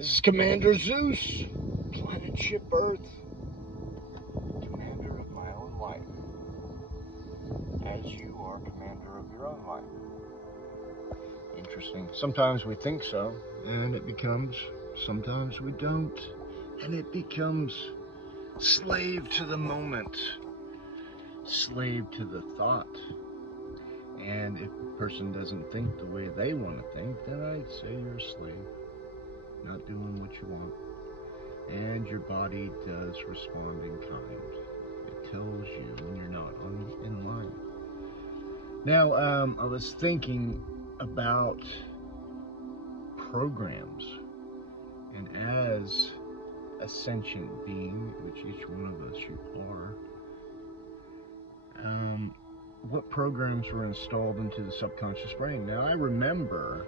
This is Commander Zeus, planet ship Earth, commander of my own life, as you are commander of your own life. Interesting. Sometimes we think so, and it becomes, sometimes we don't, and it becomes slave to the moment, slave to the thought. And if a person doesn't think the way they want to think, then I'd say you're a slave, not doing what you want. And your body does respond in kind. It tells you when you're not in line. Now, I was thinking about programs, and as a sentient being, which each one of us you are, what programs were installed into the subconscious brain? Now, I remember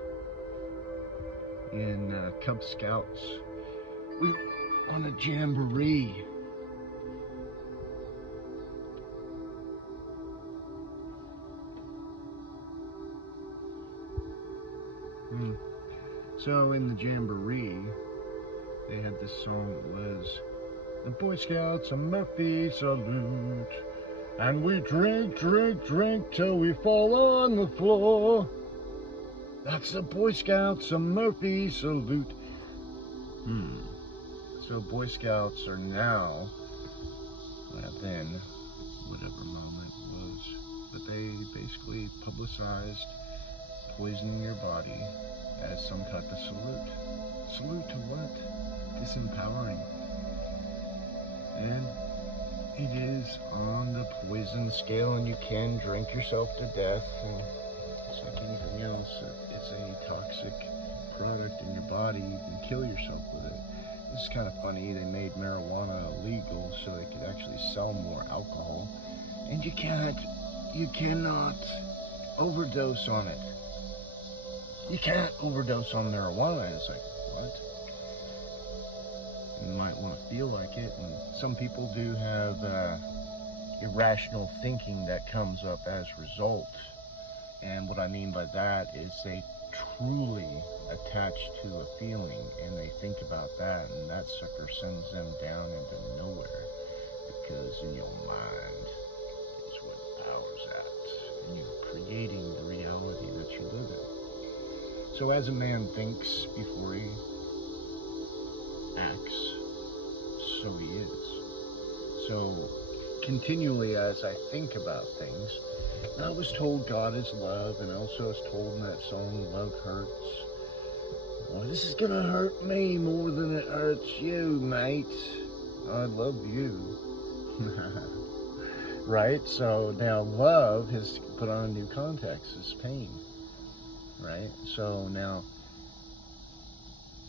in Cub Scouts, we were on a jamboree. So in the jamboree, they had this song that was, the Boy Scouts of Murphy salute, and we drink, drink, drink till we fall on the floor. That's the Boy Scouts of Murphy salute. So Boy Scouts are now, then, whatever moment was, but they basically publicized poisoning your body as some type of salute. Salute to what? Disempowering. And it is on the poison scale, and you can drink yourself to death, and it's like anything else. It's a toxic product in your body. You can kill yourself with it. This is kind of funny. They made marijuana illegal so they could actually sell more alcohol, and you cannot overdose on it. You can't overdose on marijuana. It's like, what? You might want to feel like it, and some people do have irrational thinking that comes up as a result. And what I mean by that is they truly attach to a feeling, and they think about that, and that sucker sends them down into nowhere, because in your mind is where the power's at, and you're creating the reality that you live in. So as a man thinks before he acts, so he is. So continually as I think about things, I was told God is love, and also was told in that song, Love Hurts. Well, this is gonna hurt me more than it hurts you, mate. I love you. Right? So now love has put on a new context, it's pain. Right? So now,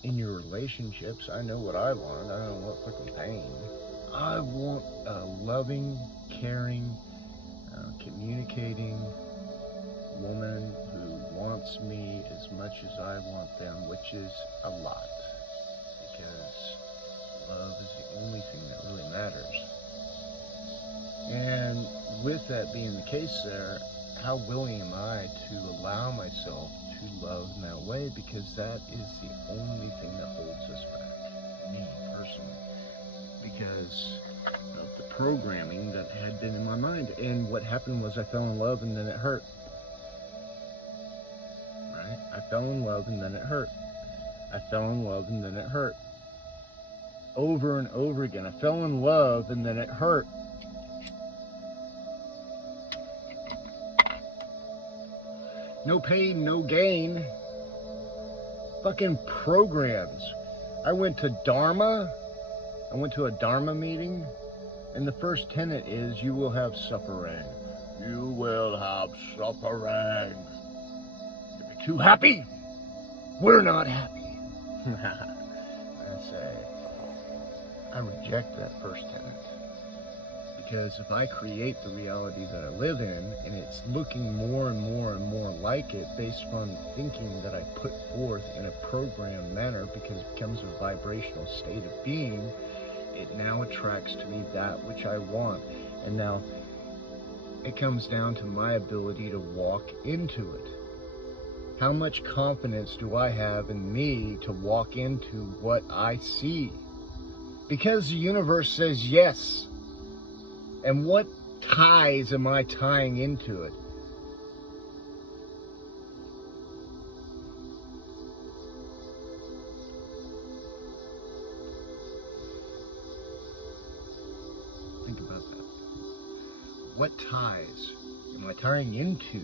in your relationships, I know what I want. I don't want fucking pain. I want a loving, caring, communicating woman who wants me as much as I want them, which is a lot, because love is the only thing that really matters. And with that being the case there, how willing am I to allow myself to love in that way? Because that is the only thing that holds us back, me personally, because of the programming that had been in my mind. And what happened was I fell in love, and then it hurt. Right? I fell in love, and then it hurt. I fell in love, and then it hurt. Over and over again. I fell in love, and then it hurt. No pain, no gain. Fucking programs. I went to Dharma. I went to a Dharma meeting, and the first tenet is you will have suffering. You will have suffering. If you're too happy, we're not happy. I reject that first tenet. Because if I create the reality that I live in, and it's looking more and more and more like it based upon thinking that I put forth in a programmed manner, because it becomes a vibrational state of being, it now attracts to me that which I want. And now it comes down to my ability to walk into it. How much confidence do I have in me to walk into what I see? Because the universe says yes. And what ties am I tying into it? Think about that. What ties am I tying into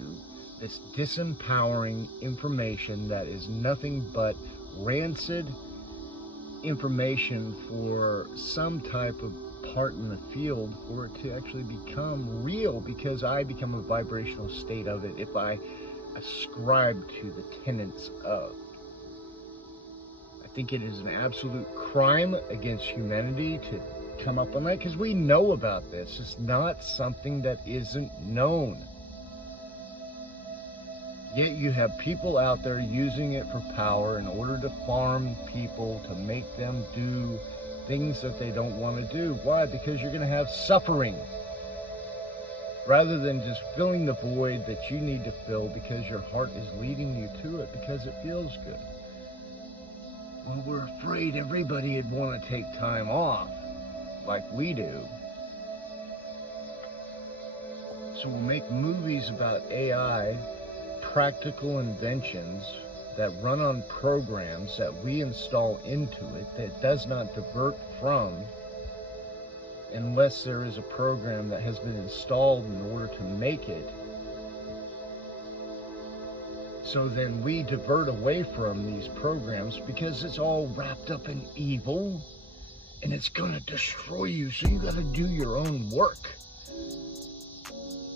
this disempowering information that is nothing but rancid information for some type of part in the field for it to actually become real, because I become a vibrational state of it if I ascribe to the tenets of. I think it is an absolute crime against humanity to come up on that, because we know about this. It's not something that isn't known. Yet you have people out there using it for power in order to farm people, to make them do things that they don't want to do. Why? Because you're going to have suffering, rather than just filling the void that you need to fill because your heart is leading you to it because it feels good. Well, we're afraid everybody would want to take time off like we do. So we'll make movies about AI, practical inventions that run on programs that we install into it that does not divert from, unless there is a program that has been installed in order to make it. So then we divert away from these programs because it's all wrapped up in evil and it's going to destroy you. So you got to do your own work.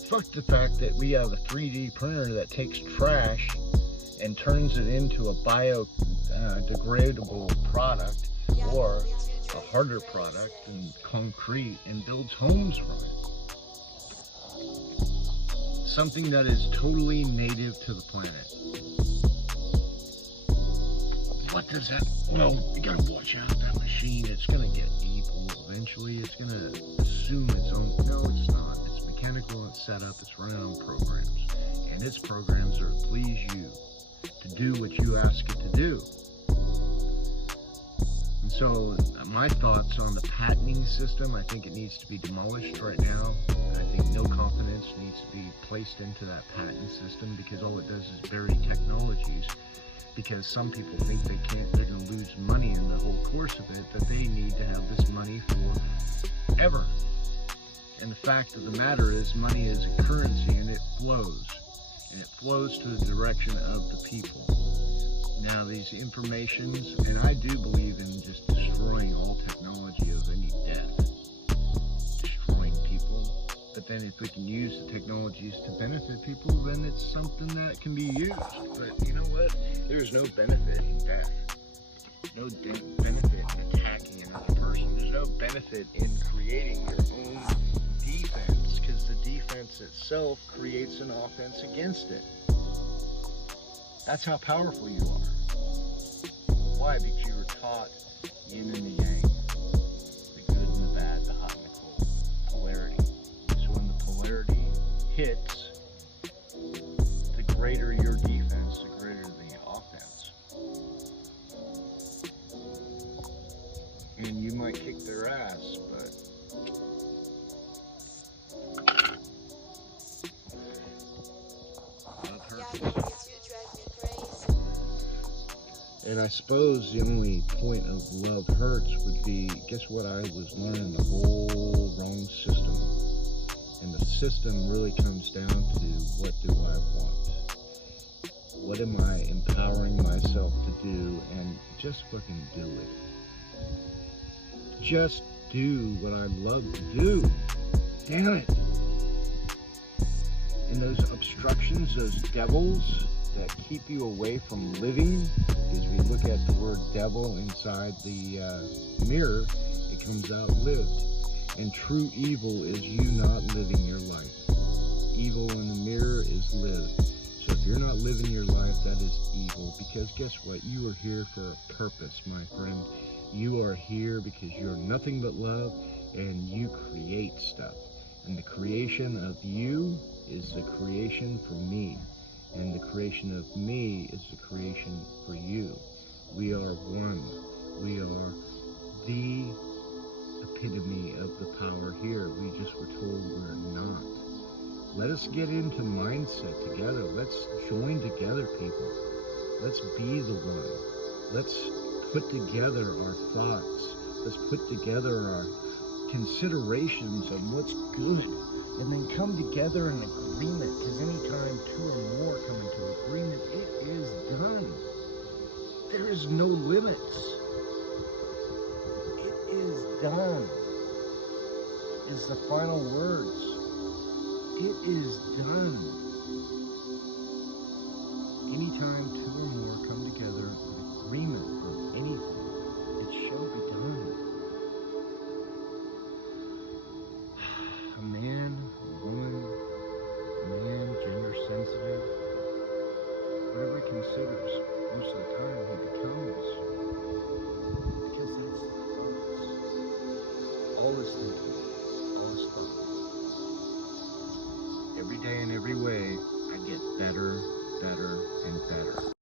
Fuck the fact that we have a 3D printer that takes trash and turns it into a biodegradable product or a harder product in concrete and builds homes from it. Something that is totally native to the planet. What does that? Well, you gotta watch out. That machine, it's gonna get evil eventually. It's gonna assume its own. No, it's not. It's mechanical. It's set up. It's run on programs, and its programs are to please you, to do what you ask it to do. And so, my thoughts on the patenting system, I think it needs to be demolished right now. I think no confidence needs to be placed into that patent system, because all it does is bury technologies. Because some people think they're going to lose money in the whole course of it, that they need to have this money forever. And the fact of the matter is, money is a currency and it flows. And it flows to the direction of the people. Now these informations, and I do believe in just destroying all technology of any death. Destroying people. But then if we can use the technologies to benefit people, then it's something that can be used. But you know what? There's no benefit in death. No benefit in attacking another person. There's no benefit in creating your own defense, because the defense itself creates an offense against it. That's how powerful you are. Why? Because you were taught yin and the yang, the good and the bad, the hot and the cold, polarity. So when the polarity hits, the greater your defense, the greater the offense. And you might kick their ass, but love hurts. And I suppose the only point of love hurts would be, guess what? I was learning the whole wrong system. And the system really comes down to, what do I want? What am I empowering myself to do? And just fucking do it. Just do what I love to do. Damn it. And those obstructions, those devils that keep you away from living, because we look at the word devil inside the mirror, it comes out lived. And true evil is you not living your life. Evil in the mirror is lived. So if you're not living your life, that is evil. Because guess what? You are here for a purpose, my friend. You are here because you're nothing but love, and you create stuff. And the creation of you is the creation for me. And the creation of me is the creation for you. We are one. We are the epitome of the power here. We just were told we're not. Let us get into mindset together. Let's join together, people. Let's be the one. Let's put together our thoughts. Let's put together our considerations of what's good, and then come together in agreement, because anytime two or more come into agreement, it is done. There is no limits. It is done. It's the final words. It is done. Anytime two or more come together in agreement for anything, it shall be done. A man, a woman, a man, gender sensitive, whatever he considers, most of the time he becomes. Because that's thoughts. All is thinking, all is thought. Every day in every way, I get better, better, and better.